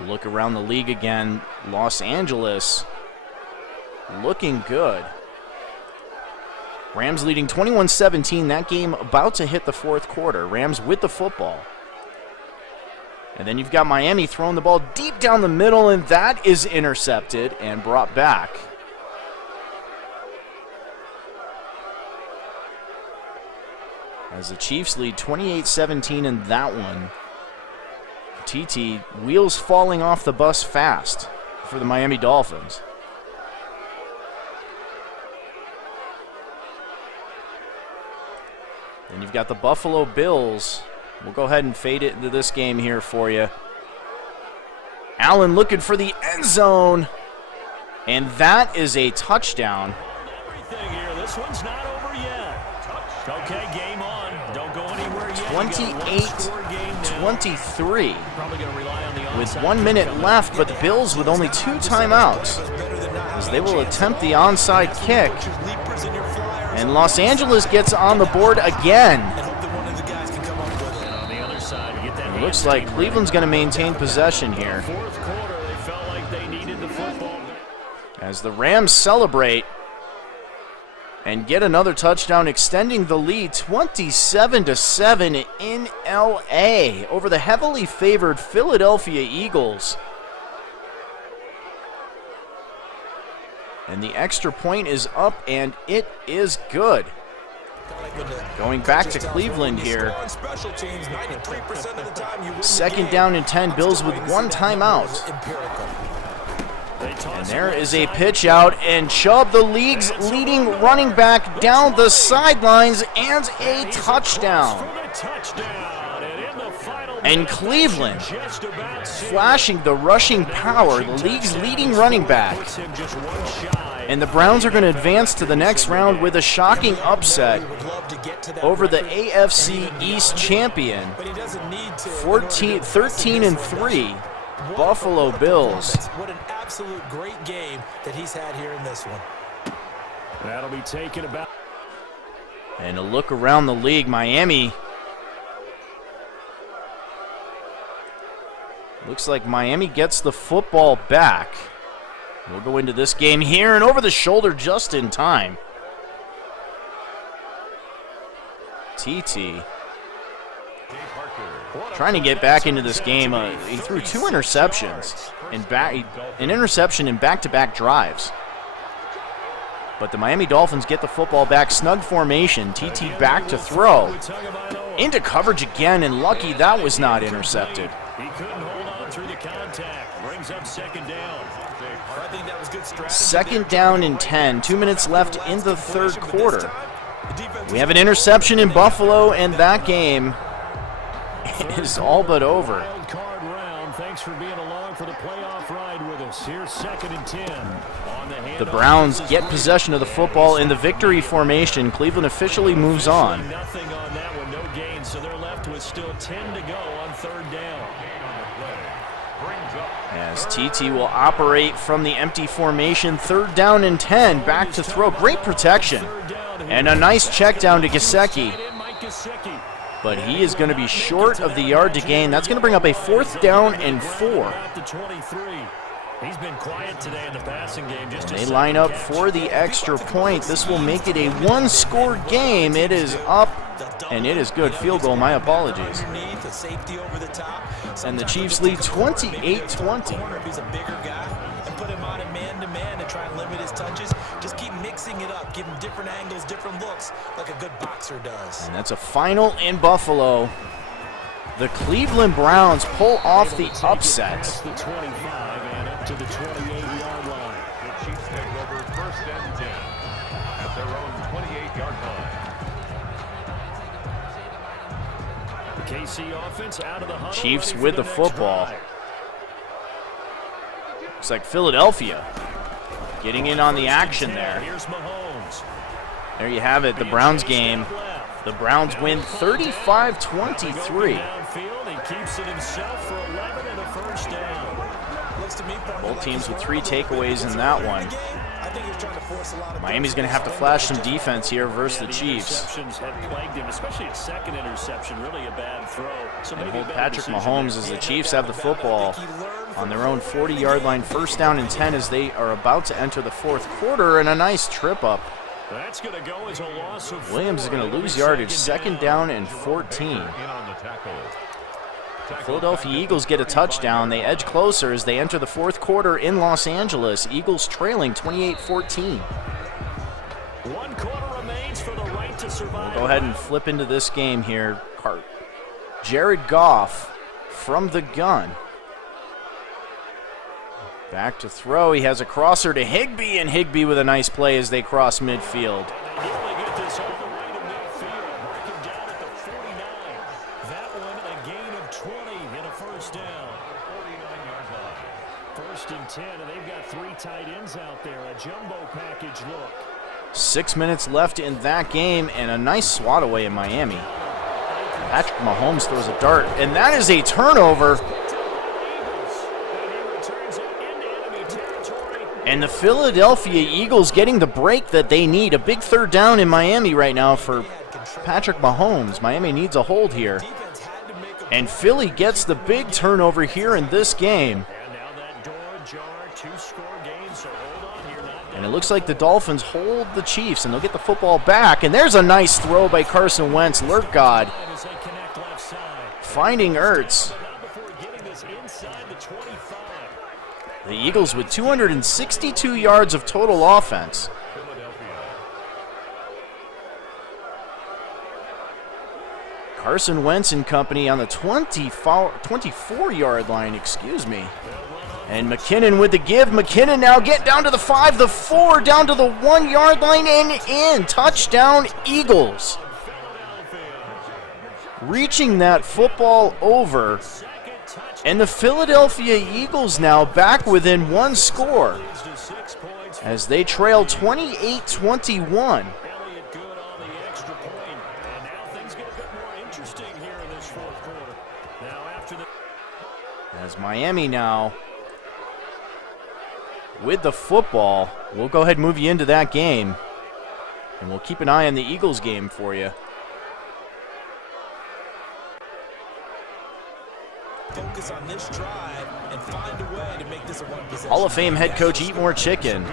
A look around the league again. Los Angeles looking good. Rams leading 21-17. That game about to hit the 4th quarter. Rams with the football. And then you've got Miami throwing the ball deep down the middle, and that is intercepted and brought back. As the Chiefs lead 28-17 in that one. TT, wheels falling off the bus fast for the Miami Dolphins. Then you've got the Buffalo Bills. We'll go ahead and fade it into this game here for you. Allen looking for the end zone. And that is a touchdown. Everything here. This one's not over yet. Okay, game on. Don't go anywhere yet. 28-23. Probably going to rely on the With 1 minute left, but the Bills with only 2 timeouts, as they will attempt the onside kick. And Los Angeles gets on the board again. It looks like Cleveland's going to maintain possession here. fourth quarter, they felt like they needed the football. As the Rams celebrate and get another touchdown, extending the lead 27-7 in LA over the heavily favored Philadelphia Eagles. And the extra point is up, and it is good. Going back to Cleveland here. 2nd down and 10, Bills with 1 timeout. And there is a pitch out, and Chubb, the league's leading running back, down the sidelines, and a touchdown. And Cleveland flashing the rushing power, the league's leading running back. And the Browns are going to advance to the next round with a shocking upset over the AFC East champion, 13-3 Buffalo Bills. What an absolute great game that he's had here in this one. That'll be taken about. And a look around the league, Miami. Looks like Miami gets the football back. We'll go into this game here and over the shoulder just in time. TT trying to get back into this game. He threw 2 interceptions, an interception in back-to-back drives. But the Miami Dolphins get the football back. Snug formation. TT back to throw. Into coverage again, and lucky that was not intercepted. He couldn't hold on through the contact. Brings up 2nd down. I think that was good strategy. 2nd down and 10. 2 minutes left in the 3rd quarter. We have an interception in Buffalo, and that game is all but over. Wild card round. Thanks for being along for the playoff ride with us. Here's 2nd and 10. On the handoff, The Browns get possession of the football in the victory formation. Cleveland officially moves on. Nothing on that one, no gain, so they're left with still 10 to go on 3rd down. As TT will operate from the empty formation, 3rd down and 10, back to throw. Great protection. And a nice check down to Gesicki. But he is going to be short of the yard to gain. That's going to bring up a 4th down and 4. He's been quiet today in the passing game. They line up for the extra point. This will make it a 1-score game. It is up, and it is good. Field goal, my apologies. And the Chiefs lead 28-20. He's a bigger guy and put him on a man-to-man and try and limit his touches. Just keep mixing it up, give him different angles, different looks, like a good boxer does. And that's a final in Buffalo. The Cleveland Browns pull off the upset. The 25 and up to the 28-yard line. The Chiefs take over 1st and 10 at their own 28-yard line. KC offense out of the huddle. Chiefs ready for with the next football. drive. Looks like Philadelphia getting in on the action there. Here's Mahomes. There you have it, the Browns game. The Browns win 35-23. Downfield, he keeps it himself for 11 and a 1st down. Both teams with 3 takeaways in that one. Miami's going to have to flash some defense here versus the Chiefs. Interceptions had plagued him, especially his 2nd interception, really a bad throw. So And maybe hold a better Patrick decision Mahomes there. as the Chiefs have the football on their own 40-yard line. 1st down and 10 as they are about to enter the 4th quarter, and a nice trip up. That's going to go as a loss of 4. Williams is going to lose yardage. 2nd down and 14. In on the tackle. Philadelphia Eagles get a touchdown. They edge closer as they enter the 4th quarter in Los Angeles. Eagles trailing 28-14. 1 quarter remains for the right to survive. We'll go ahead and flip into this game here. Jared Goff from the gun. Back to throw. He has a crosser to Higbee, and Higbee with a nice play as they cross midfield. They get this all the way to midfield, breaking down at the 49. That one a gain of 20 and a 1st down. 49-yard line. 1st and 10, and they've got 3 tight ends out there. A jumbo package look. 6 minutes left in that game, and a nice swat away in Miami. Patrick Mahomes throws a dart, and that is a turnover. And the Philadelphia Eagles getting the break that they need. A big 3rd down in Miami right now for Patrick Mahomes. Miami needs a hold here. And Philly gets the big turnover here in this game. And it looks like the Dolphins hold the Chiefs, and they'll get the football back. And there's a nice throw by Carson Wentz. Lurk God finding Ertz. The Eagles with 262 yards of total offense. Carson Wentz and company on the 24-yard line, excuse me. And McKinnon with the give. McKinnon now getting down to the 5, the 4, down to the 1-yard line and in. Touchdown, Eagles. Reaching that football over. And the Philadelphia Eagles now back within 1 score as they trail 28-21. As Miami now with the football, we'll go ahead and move you into that game. And we'll keep an eye on the Eagles game for you. Focus on this drive and find a way to make this a 1-possession. Hall of Fame head coach Eat More Chicken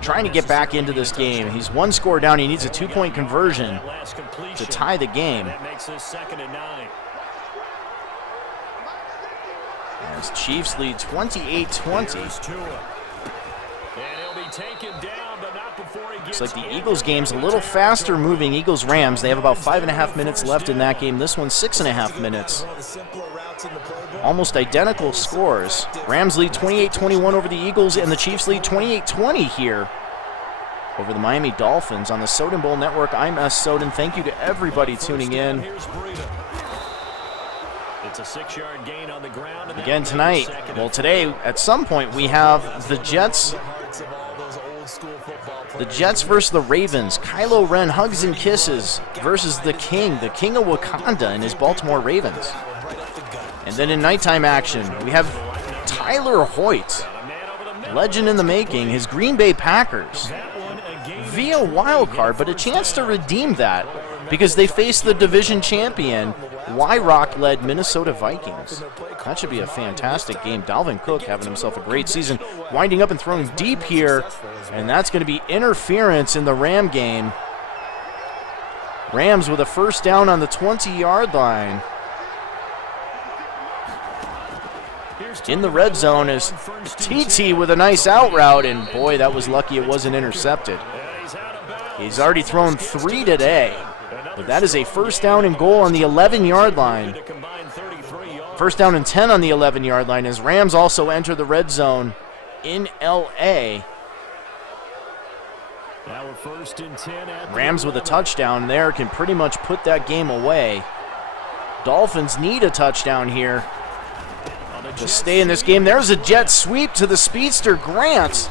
trying to get back into this game. He's 1 score down. He needs a 2-point conversion to tie the game. That makes this 2nd and 9. As Chiefs lead 28-20. Looks like the Eagles game's a little faster moving. Eagles-Rams, they have about 5.5 minutes left in that game. This one's 6.5 minutes. Almost identical scores. Rams lead 28-21 over the Eagles, and the Chiefs lead 28-20 here over the Miami Dolphins on the Soden Bowl Network. I'm S. Soden. Thank you to everybody tuning in. It's a 6-yard gain on the ground. Again tonight, well today, at some point, we have the Jets. The Jets versus the Ravens. Kylo Ren hugs and kisses versus the King of Wakanda and his Baltimore Ravens. And then in nighttime action, we have Tyler Hoyt, legend in the making, his Green Bay Packers, via wild card, but a chance to redeem that because they face the division champion, Y-Rock-led Minnesota Vikings. That should be a fantastic game. Dalvin Cook having himself a great season, winding up and throwing deep here, and that's going to be interference in the Ram game. Rams with a first down on the 20-yard line. In the red zone is TT with a nice out route, and boy, that was lucky it wasn't intercepted. He's already thrown 3 today, but that is a first down and goal on the 11-yard line. First down and 10 on the 11-yard line as Rams also enter the red zone in L.A. Rams with a touchdown there can pretty much put that game away. Dolphins need a touchdown here to stay in this game. There's a jet sweep to the speedster Grant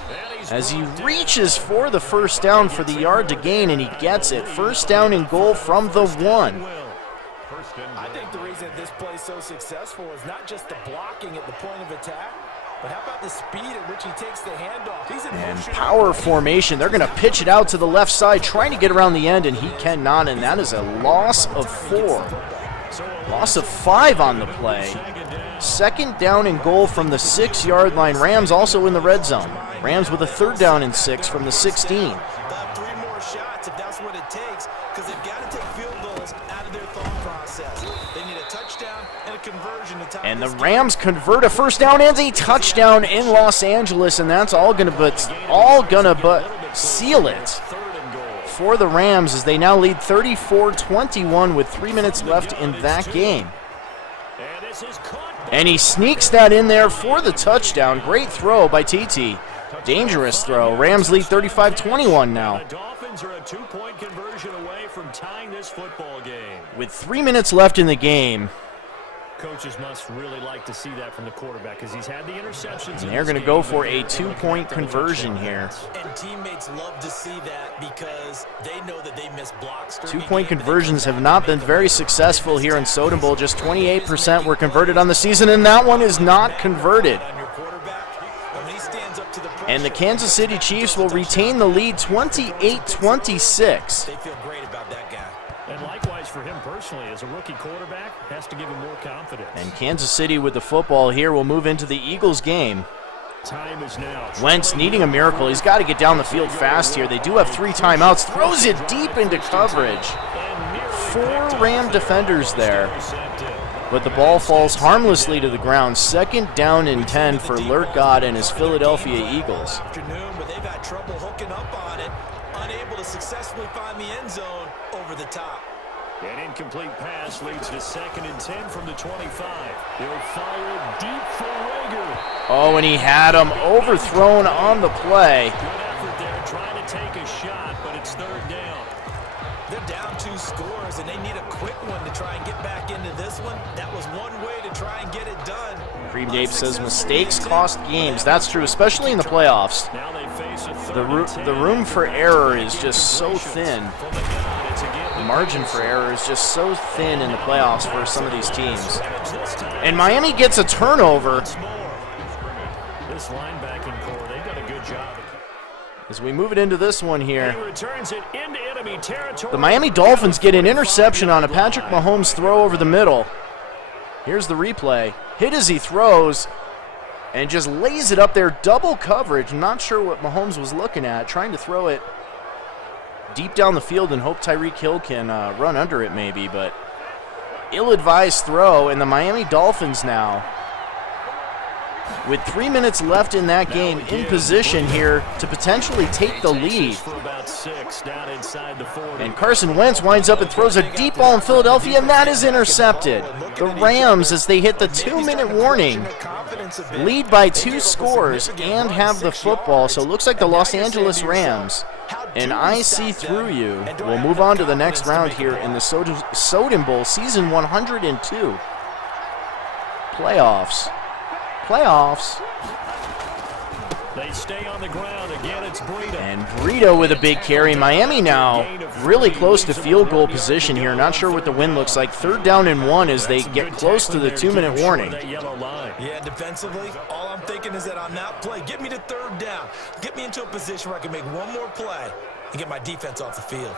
as he reaches for the first down for the yard to gain, and he gets it. First down and goal from the 1. I think the reason this play is so successful is not just the blocking at the point of attack, but how about the speed at which he takes the handoff? He's in and power formation. They're going to pitch it out to the left side, trying to get around the end, and he cannot, and that is a loss of 4. Loss of 5 on the play. Second down and goal from the 6-yard line. Rams also in the red zone. Rams with a third down and 6 from the 16. They'll have 3 more shots if that's what it takes, because they've got to take field goals out of their thought process. They need a touchdown and a conversion to tie And the this Rams convert a first down and a touchdown in Los Angeles, and that's all gonna seal it for the Rams as they now lead 34-21 with 3 minutes left in that game. And he sneaks that in there for the touchdown. Great throw by TT. Dangerous throw. Rams lead 35-21 now. The Dolphins are a 2-point conversion away from tying this football game. With 3 minutes left in the game. Coaches must really like to see that from the quarterback because he's had the interceptions. And they're going to go for a 2-point conversion here. And teammates love to see that because they know that they miss blocks. 2-point conversions have not been very successful here in Soden Bowl. Just 28% were converted on the season, and that one is not converted. And the Kansas City Chiefs will retain the lead 28-26. They feel great about that guy. And likewise for him personally, as a rookie quarterback, has to give him more confidence. And Kansas City with the football here will move into the Eagles game. Time is now. Wentz needing a miracle. He's got to get down the field fast here. They do have 3 timeouts. Throws it deep into coverage. 4 Ram defenders there. But the ball falls harmlessly to the ground. Second down and 10 for Lurkgott and his Philadelphia Eagles. Afternoon, but they've had trouble hooking up on it, unable to successfully find the end zone over the top. An incomplete pass leads to 2nd and 10 from the 25. They'll fire it deep for Rager. Oh, and he had him overthrown on the play. Good effort there, trying to take a shot, but it's 3rd down. They're down 2 scores, and they need a quick one to try and get back into this one. That was one way to try and get it done. Cream Dave says mistakes cost games. That's true, especially in the playoffs. Now they face a The room for error is just so thin. The margin for error is just so thin in the playoffs for some of these teams. And Miami gets a turnover. This linebacking core, they've done a good job. As we move it into this one here, He returns it into enemy territory. the Miami Dolphins get an interception on a Patrick Mahomes throw over the middle. Here's the replay. Hit as he throws and just lays it up there. Double coverage. Not sure what Mahomes was looking at. Trying to throw it deep down the field and hope Tyreek Hill can run under it maybe. But ill-advised throw. And the Miami Dolphins now, with 3 minutes left in that game, in position here to potentially take the lead. And Carson Wentz winds up and throws a deep ball in Philadelphia, and that is intercepted. The Rams, as they hit the 2-minute warning, lead by 2 scores and have the football. So it looks like the Los Angeles Rams and I see through you. We'll move on to the next round here in the Soden Bowl, season 102. Playoffs. They stay on the ground. Again, it's Breida. And Breida with a big carry. Miami now really close to field goal position here. Not sure what the win looks like. 3rd down and 1 as they get close to the 2-minute warning. Yeah, defensively, all I'm thinking is that on that play, get me to 3rd down. Get me into a position where I can make one more play and get my defense off the field.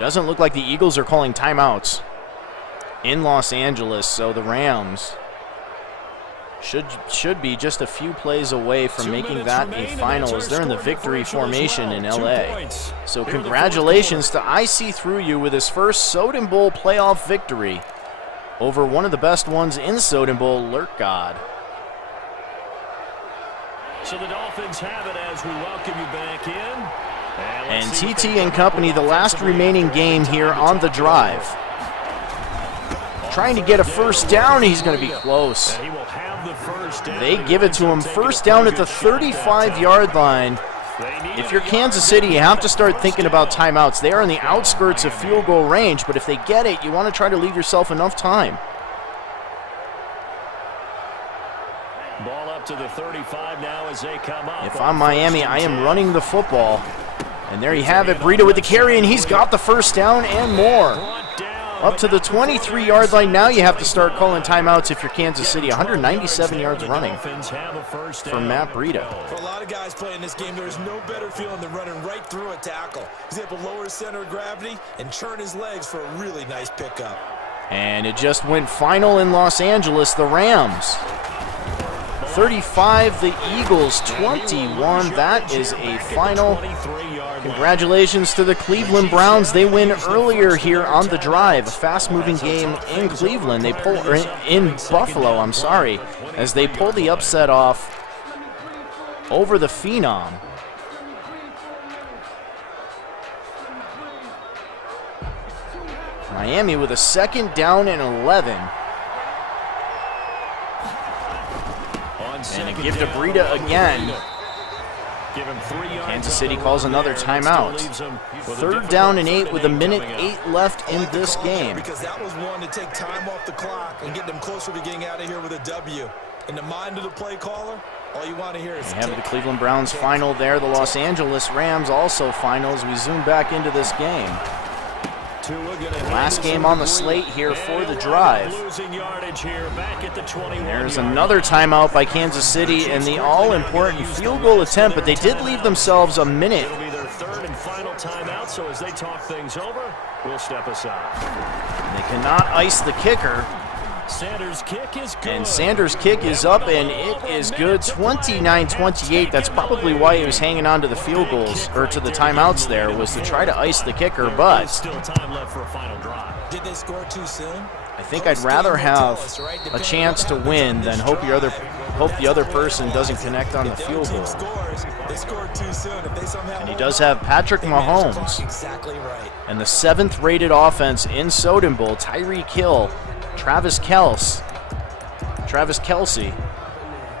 Doesn't look like the Eagles are calling timeouts in Los Angeles, so the Rams should be just a few plays away from making that a final as they're in the victory formation in LA. So congratulations to I See Through You with his first Soden Bowl playoff victory over one of the best ones in Soden Bowl, Lurk God. So the Dolphins have it as we welcome you back in. And TT and company, the last remaining game here on the drive. Trying to get a first down, he's going to be close. They give it to him. First down at the 35-yard line. If you're Kansas City, you have to start thinking about timeouts. They are on the outskirts of field goal range, but if they get it, you want to try to leave yourself enough time. Ball up to the 35 now as they come up. If I'm Miami, I am running the football. And there you have it. Breida with the carry, and he's got the first down and more. Up to the 23-yard line. Now you have to start calling timeouts if you're Kansas City. 197 yards running from Matt Breida. For a lot of guys playing this game, there is no better feeling than running right through a tackle. He's able to lower his center of gravity and churn his legs for a really nice pickup. And it just went final in Los Angeles. The Rams 35, the Eagles 21. That is a final. Congratulations to the Cleveland Browns. They win earlier here on the drive. A fast-moving game in Cleveland. They pull in Buffalo, I'm sorry, as they pull the upset off over the Phenom. Miami with a 2nd down and 11. And a give to Breida again. Kansas City calls another timeout. 3rd down and 8 with 1:08 left in this game. Because that was one to take time off the clock and get them closer to getting out of here with a W. In the mind of the play caller, all you want to hear is we have the Cleveland Browns final there. The Los Angeles Rams also final as we zoom back into this game. Last game on the slate here for the drive. There's another timeout by Kansas City and the all-important field goal attempt, but they did leave themselves a minute. It'll be their 3rd and final timeout, so as they talk things over, we'll step aside. They cannot ice the kicker. Sanders' kick is good. And Sanders' kick is up, and it is good. 29-28. That's probably why he was hanging on to the field goals, or to the timeouts there, was to try to ice the kicker, but still time left for a final drive. Did they score too soon? I think I'd rather have a chance to win than hope the other person doesn't connect on the field goal. And he does have Patrick Mahomes. And the 7th rated offense in Soden Bowl, Tyreek Hill, Travis Kelce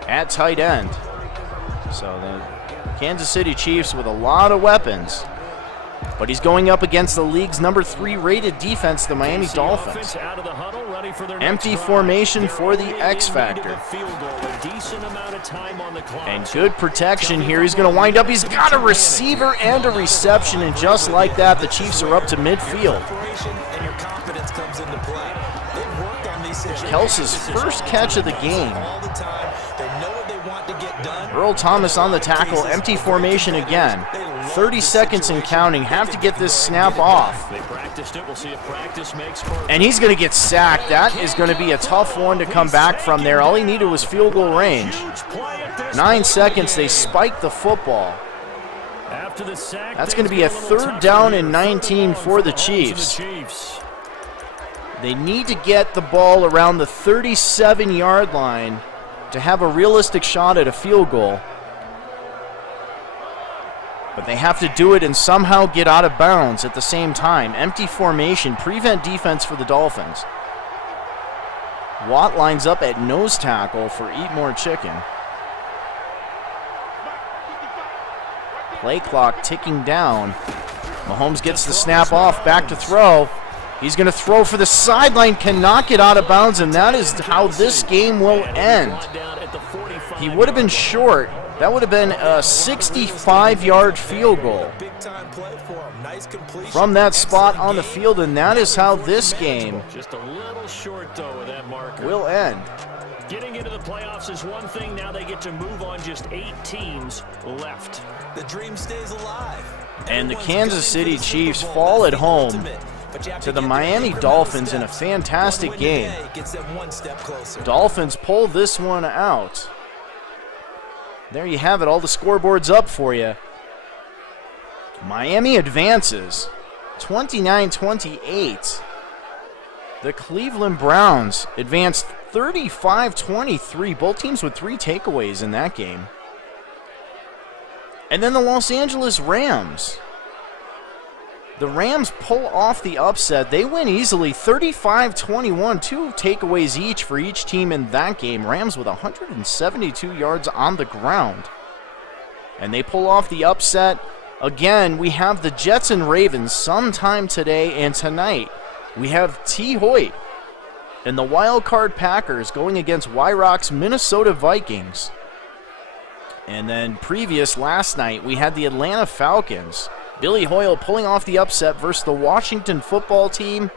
at tight end. So the Kansas City Chiefs with a lot of weapons. But he's going up against the league's number 3 rated defense, the Miami Dolphins. Empty formation for the X Factor. And good protection here. He's going to wind up. He's got a receiver and a reception. And just like that, the Chiefs are up to midfield. Kelce's first catch of the game. Earl Thomas on the tackle. Empty formation again. 30 seconds and counting. Have to get this snap off. And he's going to get sacked. That is going to be a tough one to come back from there. All he needed was field goal range. 9 seconds. They spiked the football. That's going to be a 3rd down and 19 for the Chiefs. They need to get the ball around the 37-yard line to have a realistic shot at a field goal. But they have to do it and somehow get out of bounds at the same time. Empty formation, prevent defense for the Dolphins. Watt lines up at nose tackle for Eat More Chicken. Play clock ticking down. Mahomes gets the snap off, back to throw. He's going to throw for the sideline, cannot get out of bounds, and that is how this game will end. He would have been short. That would have been a 65-yard field goal from that spot on the field, and that is how this game Just a little short, though, with that marker. will end. Getting into the playoffs is one thing. Now they get to move on. Just 8 teams left. The dream stays alive. And the Kansas City Chiefs fall at home to the Miami Dolphins in a fantastic game. Dolphins pull this one out. There you have it, all the scoreboards up for you. Miami advances 29-28. The Cleveland Browns advanced 35-23. Both teams with 3 takeaways in that game. And then the Los Angeles Rams. The Rams pull off the upset. They win easily, 35-21. 2 takeaways each for each team in that game. Rams with 172 yards on the ground. And they pull off the upset. Again, we have the Jets and Ravens sometime today and tonight. We have T. Hoyt and the Wild Card Packers going against Wyrock's Minnesota Vikings. And then previous last night, we had the Atlanta Falcons. Billy Hoyle pulling off the upset versus the Washington football team.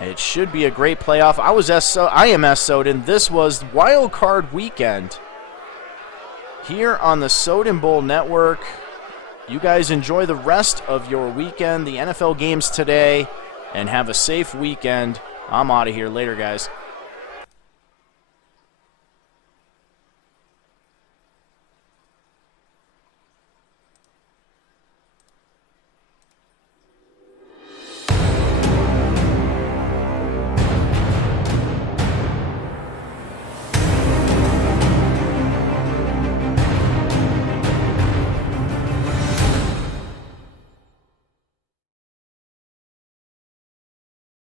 It should be a great playoff. I am S. Soden. This was Wild Card Weekend here on the Soden Bowl Network. You guys enjoy the rest of your weekend, the NFL games today, and have a safe weekend. I'm out of here. Later, guys.